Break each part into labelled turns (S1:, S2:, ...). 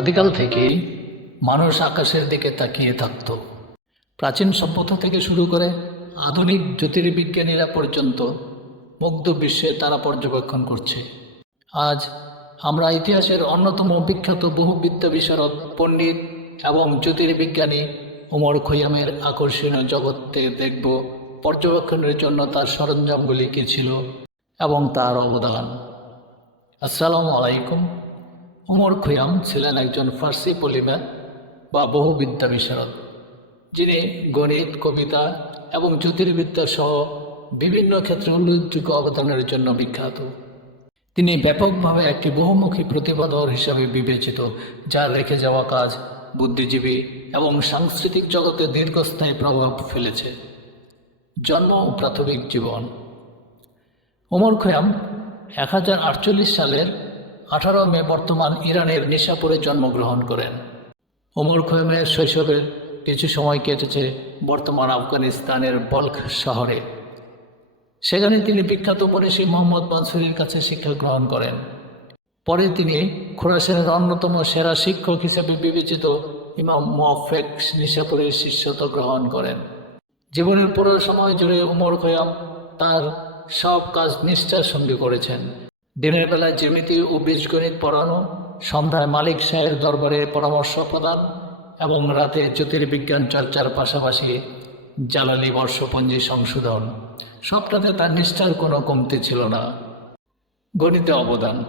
S1: আদিকাল থেকেই মানুষ আকাশের দিকে তাকিয়ে থাকত। প্রাচীন সভ্যতা থেকে শুরু করে আধুনিক জ্যোতির্বিজ্ঞানীরা পর্যন্ত মুগ্ধ বিশ্বে তারা পর্যবেক্ষণ করছে। আজ আমরা ইতিহাসের অন্যতম বিখ্যাত বহুবিদ্যা বিশারদ পণ্ডিত এবং জ্যোতির্বিজ্ঞানী ওমর খৈয়ামের আকর্ষণীয় জগতে দেখব। পর্যবেক্ষণের জন্য তার সরঞ্জামগুলি কী ছিল এবং তার অবদান। আসসালামু আলাইকুম। ওমর খৈয়াম ছিলেন একজন ফার্সি পলিম্যাথ বা বহুবিদ্যা বিশারদ, যিনি গণিত, কবিতা এবং জ্যোতির্বিদ্যা সহ বিভিন্ন ক্ষেত্রে উল্লেখযোগ্য অবদানের জন্য বিখ্যাত। তিনি ব্যাপকভাবে একটি বহুমুখী প্রতিভাধর হিসাবে বিবেচিত, যা রেখে যাওয়া কাজ, বুদ্ধিজীবী এবং সাংস্কৃতিক জগতে দীর্ঘস্থায়ী প্রভাব ফেলেছে। জন্ম ও প্রাথমিক জীবন। ওমর খয়াম এক সালের আঠারো মে বর্তমান ইরানের নিশাপুরে জন্মগ্রহণ করেন। ওমর খয়ামের শৈশবের কিছু সময় কেটেছে বর্তমান আফগানিস্তানের বলখ শহরে। সেখানে তিনি বিখ্যাত উপন্যাসী মোহাম্মদ মানসুরের কাছে শিক্ষা গ্রহণ করেন। পরে তিনি খোরাসানের অন্যতম সেরা শিক্ষক হিসেবে বিবেচিত ইমাম মোয়াফেক নিশাপুরের শিষ্যত্ব গ্রহণ করেন। জীবনের পুরো সময় জুড়ে উমর খয়াম তার সব কাজ নিষ্ঠার সঙ্গে করেছেন। দিনের বেলায় জ্যামিতি ও বীজগণিত পড়ানো, সন্ধ্যায় মালিক সাহের দরবারে পরামর্শ প্রদান এবং রাতে জ্যোতির্বিজ্ঞান চর্চার পাশাপাশি জ্বালানি বর্ষপঞ্জি সংশোধন। সবটাতে তার নিষ্ঠার কোনো কমতি ছিল না। গণিতে অবদান।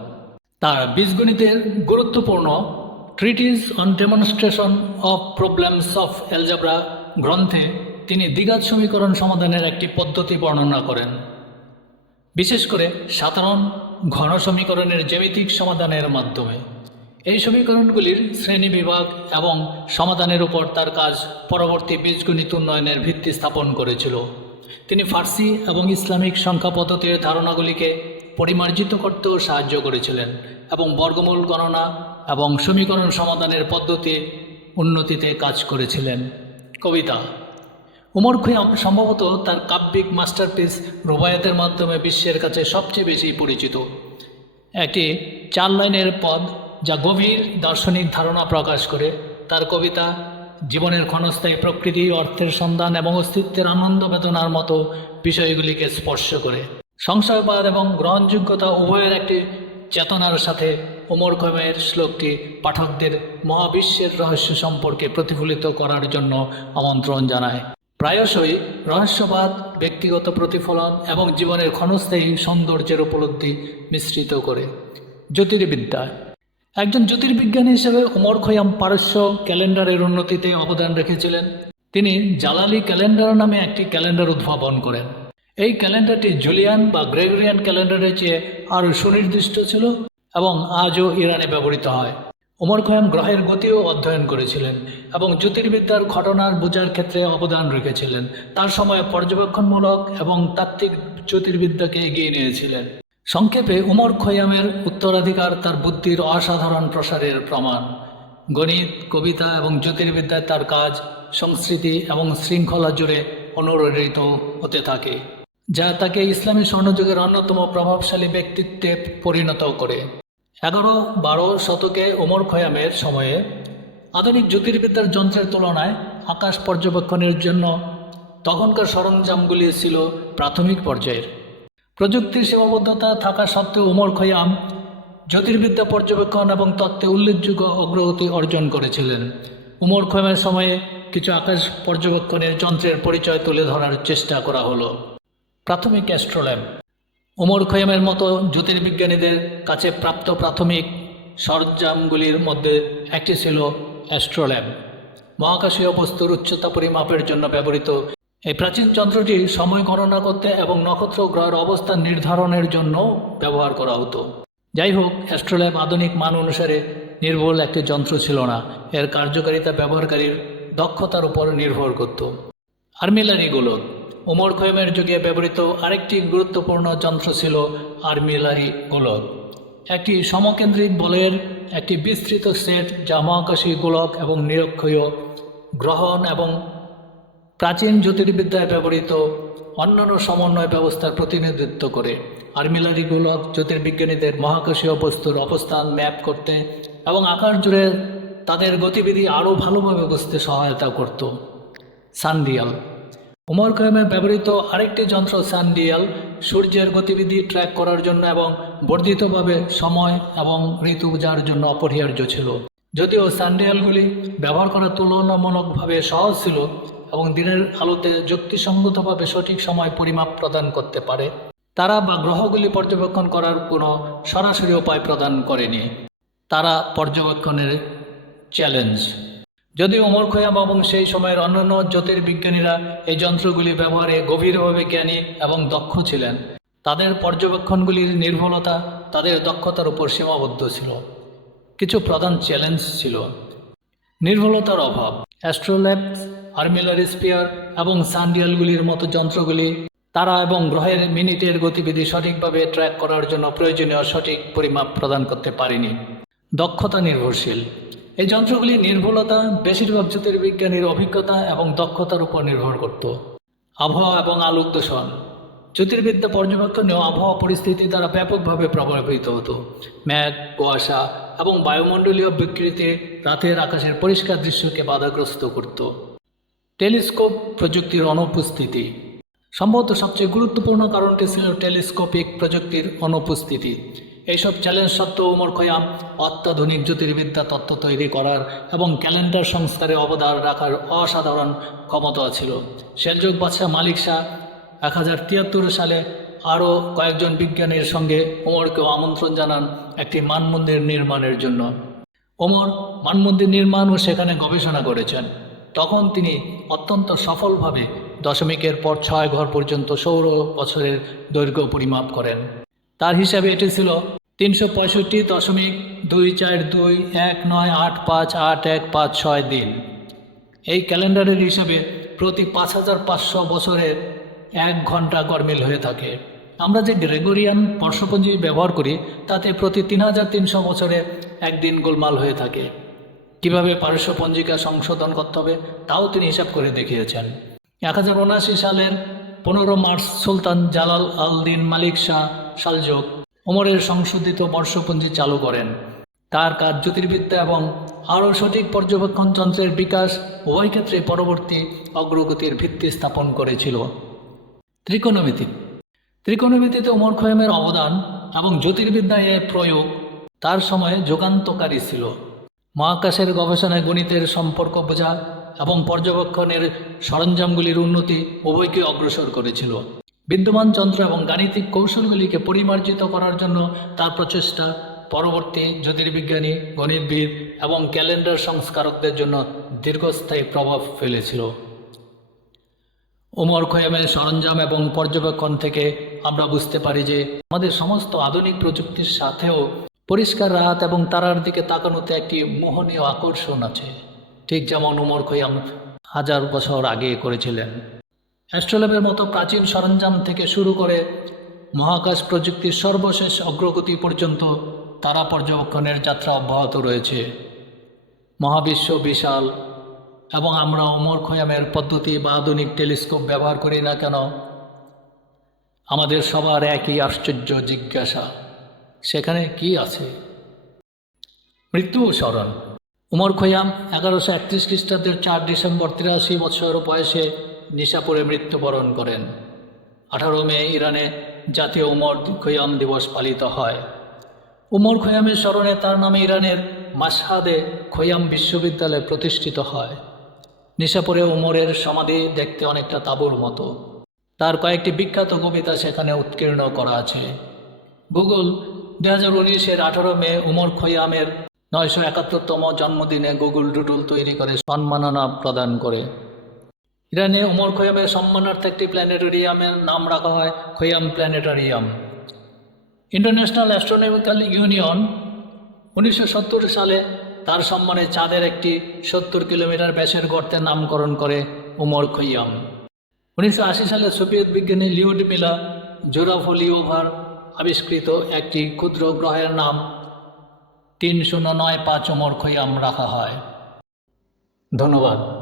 S1: তার বীজগণিতের গুরুত্বপূর্ণ treatise on demonstration of problems of algebra গ্রন্থে তিনি দ্বিঘাত সমীকরণ সমাধানের একটি পদ্ধতি বর্ণনা করেন। বিশেষ করে সাধারণ ঘন সমীকরণের জ্যামিতিক সমাধানের মাধ্যমে। এই সমীকরণগুলির শ্রেণি বিভাগ এবং সমাধানের উপর তার কাজ পরবর্তী বীজগণিত উন্নয়নের ভিত্তি স্থাপন করেছিল। তিনি ফার্সি এবং ইসলামিক সংখ্যা পদ্ধতির ধারণাগুলিকে পরিমার্জিত করতেও সাহায্য করেছিলেন এবং বর্গমূল গণনা এবং সমীকরণ সমাধানের পদ্ধতি উন্নতিতে কাজ করেছিলেন। কবিতা উমর খৈয়াম সম্ভবত তার কাব্যিক মাস্টারপিস রুবায়াতের মাধ্যমে বিশ্বের কাছে সবচেয়ে বেশি পরিচিত। একটি চার লাইনের পদ যা গভীর দার্শনিক ধারণা প্রকাশ করে। তার কবিতা, জীবনের ক্ষণস্থায়ী প্রকৃতি, অর্থের সন্ধান এবং অস্তিত্বের আনন্দ বেদনার মতো বিষয়গুলিকে স্পর্শ করে। সংশয়বাদ এবং গ্রহণযোগ্যতা উভয়ের একটি চেতনার সাথে ওমর খৈমের শ্লোকটি পাঠকদের মহাবিশ্বের রহস্য সম্পর্কে প্রতিফলিত করার জন্য আমন্ত্রণ জানায়। প্রায়শই রহস্যবাদ, ব্যক্তিগত প্রতিফলন এবং জীবনের ক্ষণস্থায়ী সৌন্দর্যের উপলব্ধি মিশ্রিত করে। জ্যোতির্বিদ্যা। একজন জ্যোতির্বিজ্ঞানী হিসেবে উমর খৈয়াম পারস্য ক্যালেন্ডারের উন্নতিতে অবদান রেখেছিলেন। তিনি জালালি ক্যালেন্ডার নামে একটি ক্যালেন্ডার উদ্ভাবন করেন। এই ক্যালেন্ডারটি জুলিয়ান বা গ্রেগরিয়ান ক্যালেন্ডারের চেয়ে আরও সুনির্দিষ্ট ছিল এবং আজও ইরানে ব্যবহৃত হয়। ওমর খয়াম গ্রহের গতিও অধ্যয়ন করেছিলেন এবং জ্যোতির্বিদ্যার ঘটনার বোঝার ক্ষেত্রে অবদান রেখেছিলেন। তার সময় পর্যবেক্ষণমূলক এবং তাত্ত্বিক জ্যোতির্বিদ্যাকে এগিয়ে নিয়েছিলেন। সংক্ষেপে উমর খৈয়ামের উত্তরাধিকার তার বুদ্ধির অসাধারণ প্রসারের প্রমাণ। গণিত, কবিতা এবং জ্যোতির্বিদ্যায় তার কাজ সংস্কৃতি এবং শৃঙ্খলা জুড়ে অনুরোধিত হতে থাকে, যা তাকে ইসলামী স্বর্ণযুগের অন্যতম প্রভাবশালী ব্যক্তিত্বে পরিণত করে। এগারো, বারো শতকে ওমর খয়ামের সময়ে আধুনিক জ্যোতির্বিদ্যার যন্ত্রের তুলনায় আকাশ পর্যবেক্ষণের জন্য তখনকার সরঞ্জামগুলি ছিল প্রাথমিক পর্যায়ের। প্রযুক্তির সীমাবদ্ধতা থাকা সত্ত্বেও ওমর খয়াম জ্যোতির্বিদ্যা পর্যবেক্ষণ এবং তত্ত্বে উল্লেখযোগ্য অগ্রগতি অর্জন করেছিলেন। উমর খয়ামের সময়ে কিছু আকাশ পর্যবেক্ষণের যন্ত্রের পরিচয় তুলে ধরার চেষ্টা করা হলো। প্রাথমিক অ্যাস্ট্রোল্যাব ওমর খৈয়ামের মতো জ্যোতির্বিজ্ঞানীদের কাছে প্রাপ্ত প্রাথমিক সরঞ্জামগুলির মধ্যে একটি ছিল অ্যাস্ট্রোল্যাব। মহাকাশীয় বস্তুর উচ্চতা পরিমাপের জন্য ব্যবহৃত এই প্রাচীন যন্ত্রটি সময় গণনা করতে এবং নক্ষত্র গ্রহের অবস্থান নির্ধারণের জন্য ব্যবহার করা হতো। যাই হোক, অ্যাস্ট্রোল্যাব আধুনিক মান অনুসারে নির্ভুল একটি যন্ত্র ছিল না। এর কার্যকারিতা ব্যবহারকারীর দক্ষতার উপর নির্ভর করত। আর্মিলারি গোলক ওমর খৈমের যুগে ব্যবহৃত আরেকটি গুরুত্বপূর্ণ যন্ত্র ছিল আর্মিলারি গোলক। একটি সমকেন্দ্রিক বলের একটি বিস্তৃত সেট যা মহাকাশী গোলক এবং নিরক্ষীয় গ্রহণ এবং প্রাচীন জ্যোতির্বিদ্যায় ব্যবহৃত অন্যান্য সমন্বয় ব্যবস্থার প্রতিনিধিত্ব করে। আর্মিলারি গোলক জ্যোতির্বিজ্ঞানীদের মহাকাশীয় বস্তুর অবস্থান ম্যাপ করতে এবং আকাশ জুড়ে তাদের গতিবিধি আরও ভালোভাবে বুঝতে সহায়তা করত। সানডিয়াল উমর খয়ামে ব্যবহৃত আরেকটি যন্ত্র সানডিয়াল সূর্যের গতিবিধি ট্র্যাক করার জন্য এবং বর্ধিতভাবে সময় এবং ঋতু বোঝার জন্য অপরিহার্য ছিল। যদিও সানডিয়ালগুলি ব্যবহার করা তুলনামূলকভাবে সহজ ছিল এবং দিনের আলোতে যুক্তিসঙ্গতভাবে সঠিক সময় পরিমাপ প্রদান করতে পারে, তারা বা গ্রহগুলি পর্যবেক্ষণ করার কোনো সরাসরি উপায় প্রদান করেনি। তারা পর্যবেক্ষণের চ্যালেঞ্জ যদি ওমর খয়াম এবং সেই সময়ের অন্যান্য জ্যোতির্বিজ্ঞানীরা এই যন্ত্রগুলি ব্যবহারে গভীরভাবে জ্ঞানী এবং দক্ষ ছিলেন, তাদের পর্যবেক্ষণগুলির নির্ভুলতা তাদের দক্ষতার উপর সীমাবদ্ধ ছিল। কিছু প্রধান চ্যালেঞ্জ ছিল। নির্ভুলতার অভাব অ্যাস্ট্রোল্যাবস আর্মিলার স্পিয়ার এবং সানডিয়ালগুলির মতো যন্ত্রগুলি তারা এবং গ্রহের মিনিটের গতিবিধি সঠিকভাবে ট্র্যাক করার জন্য প্রয়োজনীয় সঠিক পরিমাপ প্রদান করতে পারেনি। দক্ষতা নির্ভরশীল এই যন্ত্রগুলি নির্ভুলতা, বেশিরভাগ জ্যোতির্বিজ্ঞানীর অভিজ্ঞতা এবং দক্ষতার উপর নির্ভর করত। আবহাওয়া এবং আলোক দূষণ জ্যোতির্বিদ্যা পর্যবেক্ষণেও আবহাওয়া পরিস্থিতি দ্বারা ব্যাপকভাবে প্রভাবিত হতো। মেঘ, কুয়াশা এবং বায়ুমণ্ডলীয় বিকৃতি রাতের আকাশের পরিষ্কার দৃশ্যকে বাধাগ্রস্ত করত। টেলিস্কোপ প্রযুক্তির অনুপস্থিতি। সম্ভবত সবচেয়ে গুরুত্বপূর্ণ কারণটি ছিল টেলিস্কোপিক প্রযুক্তির অনুপস্থিতি। এইসব চ্যালেঞ্জ সত্ত্বেও উমর খয়াম অত্যাধুনিক জ্যোতির্বিদ্যা তত্ত্ব তৈরি করার এবং ক্যালেন্ডার সংস্কারে অবদান রাখার অসাধারণ ক্ষমতা ছিল। সেলযুগ বাদশাহ মালিক শাহ এক হাজার তিয়াত্তর সালে আরও কয়েকজন বিজ্ঞানীর সঙ্গে ওমরকেও আমন্ত্রণ জানান একটি মানমন্দির নির্মাণের জন্য। ওমর মানমন্দির নির্মাণ ও সেখানে গবেষণা করেছেন। তখন তিনি অত্যন্ত সফলভাবে দশমিকের পর ছয় ঘর পর্যন্ত সৌর বছরের দৈর্ঘ্য পরিমাপ করেন। তার হিসাবে এটি ছিল তিনশো পঁয়ষট্টি দশমিক দুই চার দুই এক নয় আট পাঁচ আট এক পাঁচ ছয় দিন। এই ক্যালেন্ডারের হিসাবে প্রতি পাঁচ হাজার পাঁচশো বছরের এক ঘণ্টা গরমিল হয়ে থাকে। আমরা যে গ্রেগরিয়ান বর্ষপঞ্জি ব্যবহার করি, তাতে প্রতি তিন হাজার তিনশো বছরে একদিন গোলমাল হয়ে থাকে। কীভাবে পারস্য পঞ্জিকা সংশোধন করতে হবে, তাও তিনি হিসাব করে দেখিয়েছেন। এক হাজার উনআশি সালের পনেরো মার্চ সুলতান জালাল আল দিন মালিক শাহ সালযোগ ওমরের সংশোধিত বর্ষপঞ্জি চালু করেন। তার কাজ জ্যোতির্বিদ্যা এবং আরও সঠিক পর্যবেক্ষণ যন্ত্রের বিকাশ উভয় ক্ষেত্রে পরবর্তী অগ্রগতির ভিত্তি স্থাপন করেছিল। ত্রিকোণমিতি। ত্রিকোণমিতিতে ওমর খয়ামের অবদান এবং জ্যোতির্বিদ্যায় এর প্রয়োগ তার সময়ে যুগান্তকারী ছিল। মহাকাশের গবেষণায় গণিতের সম্পর্ক বোঝা এবং পর্যবেক্ষণের সরঞ্জামগুলির উন্নতি উভয়কে অগ্রসর করেছিল। বিদ্যমান যন্ত্র এবং গাণিতিক কৌশলগুলিকে পরিমার্জিত করার জন্য তার প্রচেষ্টা পরবর্তী জ্যোতির্বিজ্ঞানী, গণিতবিদ এবং ক্যালেন্ডার সংস্কারকদের জন্য দীর্ঘস্থায়ী প্রভাব ফেলেছিল। ওমর খয়ামের সরঞ্জাম এবং পর্যবেক্ষণ থেকে আমরা বুঝতে পারি যে আমাদের সমস্ত আধুনিক প্রযুক্তির সাথেও পরিষ্কার রাত এবং তারার দিকে তাকানোতে একটি মোহনীয় আকর্ষণ আছে। ঠিক যেমন উমর খয়াম হাজার বছর আগে করেছিলেন। অ্যাস্ট্রোল্যাবের মতো প্রাচীন সরঞ্জাম থেকে শুরু করে মহাকাশ প্রযুক্তির সর্বশেষ অগ্রগতি পর্যন্ত তারা পর্যবেক্ষণের যাত্রা অব্যাহত রয়েছে। মহাবিশ্ব বিশাল এবং আমরা ওমর খয়ামের পদ্ধতি বা আধুনিক টেলিস্কোপ ব্যবহার করি না কেন? আমাদের সবার একই আশ্চর্য জিজ্ঞাসা, সেখানে কি আছে? মৃত্যু স্মরণ। উমর খয়াম এগারোশো একত্রিশ খ্রিস্টাব্দের চার ডিসেম্বর তিরাশি বছর বয়সে নিশাপুরে মৃত্যুবরণ করেন। আঠারো মে ইরানে জাতীয় উমর খৈয়াম দিবস পালিত হয়। উমর খৈয়ামের স্মরণে তার নামে ইরানের মাসহাদে খৈয়াম বিশ্ববিদ্যালয় প্রতিষ্ঠিত হয়। নিশাপুরে উমরের সমাধি দেখতে অনেকটা তাঁবুর মতো। তার কয়েকটি বিখ্যাত কবিতা সেখানে উৎকীর্ণ করা আছে। গুগল দু হাজার উনিশের আঠারো মে উমর খৈয়ামের নয়শো একাত্তরতম জন্মদিনে গুগল ডুডুল তৈরি করে সম্মাননা প্রদান করে। ইরানে উমর খৈয়ামের সম্মানার্থে একটি প্ল্যানেটোরিয়ামের নাম রাখা হয় Khayyam planetarium. International astronomical union উনিশশো সত্তর সালে তার সম্মানে চাঁদের একটি সত্তর কিলোমিটার ব্যাসের গর্তের নামকরণ করে উমর খৈয়াম। উনিশশো আশি সালে সোভিয়েত বিজ্ঞানী লিওডমিলা জোরাফোলিওভার আবিষ্কৃত একটি ক্ষুদ্র গ্রহের নাম তিন শূন্য নয় পাঁচ উমর খৈয়াম রাখা হয়। ধন্যবাদ।